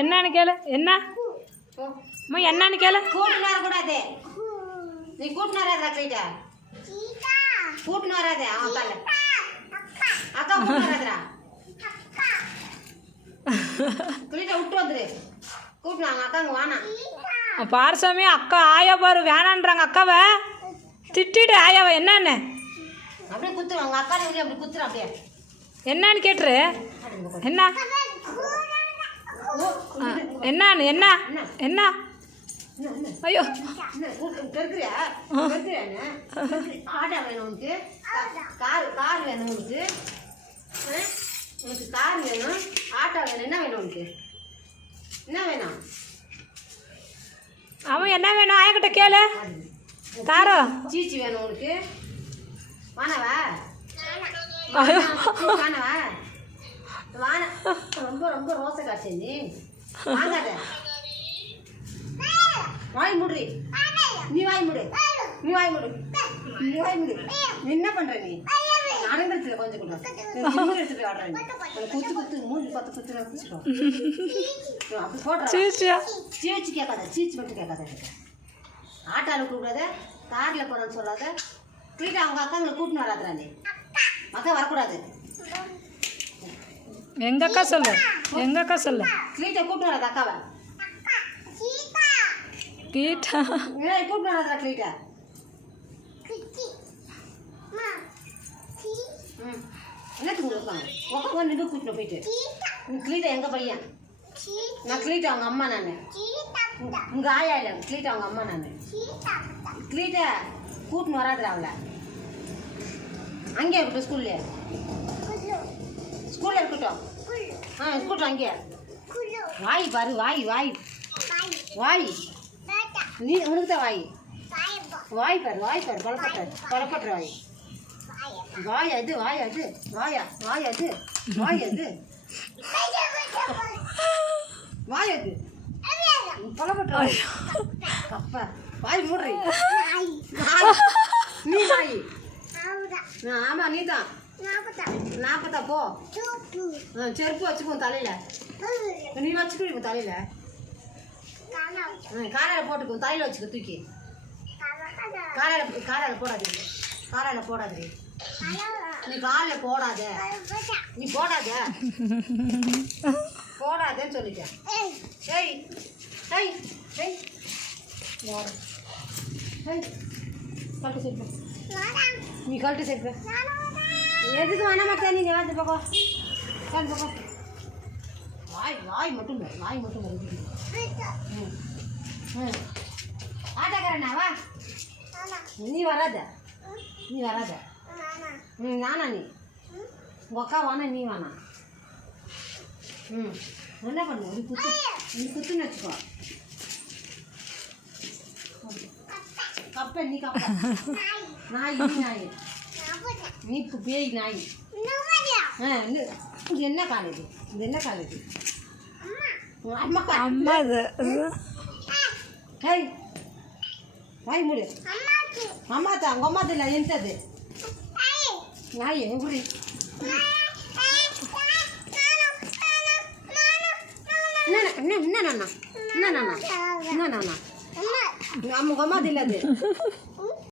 என்னன்னு கேளு. என்ன என்னன்னு கேளு. கூட்டுன்னு வரக்கூடாது. நீ கூட்டுன்னு வராதா கிளீட்டா? கூட்டுன்னு வராது. அவன் அக்கா கூட்டு வராதுடா. கிளீட்டா விட்டு வந்துரு. கூட்டுன்னு அவங்க அக்காங்க வானா. பாரசாமி அக்கா ஆயா பாரு வேணான்றாங்க அக்காவை. திட்டிடு ஆயாவை. என்னன்னு அப்படியே குத்துரு. அவங்க அக்கா அப்படி குத்துரு. அப்படியே என்னன்னு கேட்டுரு. என்ன என்னன்னு என்ன என்ன ஐயோ பெருக்குறியா? ஆட்டோ வேணும் உனக்கு? கார் வேணும் உனக்கு? உனக்கு கார் வேணும், ஆட்டோ வேணும். என்ன வேணும் உனக்கு? என்ன வேணும்? அவன் என்ன வேணும் ஆயக்கிட்ட கேளு. காரோ சீச்சி வேணும் உனக்கு? வானவா வானவா வான. ரொம்ப ரொம்ப ரோசை காய்ச்சி நீ வாங்காத. வாய் மூடுறி. நீ வாய் மூடு. நீ வாய் மூடு. நீ வாய் மூடு. நீ என்ன பண்ற? நீ அடங்கத்துல கொஞ்சம் கூட எடுத்துட்டு ஆடுற. குத்து குத்து மூஞ்சி பத்து குத்து குச்சிடும். அப்படி போடுற. சீச்சு கேட்காத. சீச்சு மட்டும் கேட்காத. ஆட்டாவில் கூப்பிடாத, காரில் போகிறேன்னு சொல்லாத. கிளீட்டா அவங்க அக்காங்களை கூட்டின்னு வராதுடா. நீ அக்கா வரக்கூடாது. எங்க அக்கா சொல்லு. எங்க அக்கா சொல்லு. கிளீட்டா கூட்டின்னு வராது. அக்காவை கீட்டா கூட்டின்னு வராதுடா. கிளீட்டா என்னத்துக்கு இருக்காங்க? உட்காந்து நின்று கூட்டின்னு போயிட்டு. கிளீட்டா எங்கள் பையன். நான் கிளீட்டா அவங்க அம்மா. நான் உங்கள் ஆயா இல்லை. கிளீட்டா அவங்க அம்மா. நான் கிளீட்டா கூட்டின்னு வராதுடா. அவளை அங்கேயே இருக்கட்டும். ஸ்கூல்ல இருக்கட்டும். இருக்கட்டும் அங்கேயே. வாய் பாரு. வாய் வாய் வாய். நீ உனக்கு தான் வாய். வாய் பாரு. வாய் பாரு. கொலப்பட்டுற வாய். வாய் அது. வாய் அது. வாயா வாய் அது. வாய் அது. வாய் அது. கொலப்பட்டுற வாய். அப்பா வாய் மூடுறி. நீ வாய். ஆமா நீ தான். 40 போ. செருப்பு வச்சுப்போம் தலையில. நீ வச்சுக்கோ தலையில. காரால போட்டுக்கோ. தலையில வச்சுக்கோ. தூக்கி காரால போடாது. காரால போடாது. நீ காலில் போடாத. நீ போடாத. போடாதேன்னு சொல்லிட்டேன். ஏய் ஏய் ஏய் கழட்டு சேர்ப்பு. நீ கழட்டு சேர்ப்பு. எதுக்கு வேணா மாட்டேன்? நீ வந்து பக்கம் கண்டு பக்கம். வாய் மட்டும் வாய் மட்டும் ஆட்டக்காரனா? வா. நீ வராத. நானா? நீ உங்கள் அக்கா வானா? நீ வானா? என்ன பண்ணு? நீ குத்துன்னு வச்சுக்கோ. கப்ப. நீ கப்ப. நாய். நீ பேய் நாய். இது என்ன காலேஜ்? இது என்ன காலேஜ்? அம்மா இது. ஹேய் வாய் மூடு. அம்மா தான். உங்கள் அம்மா இல்லை. எந்தது நாய்? எப்படி என்ன? நம்ம உங்கள் அம்மா இல்லை. அது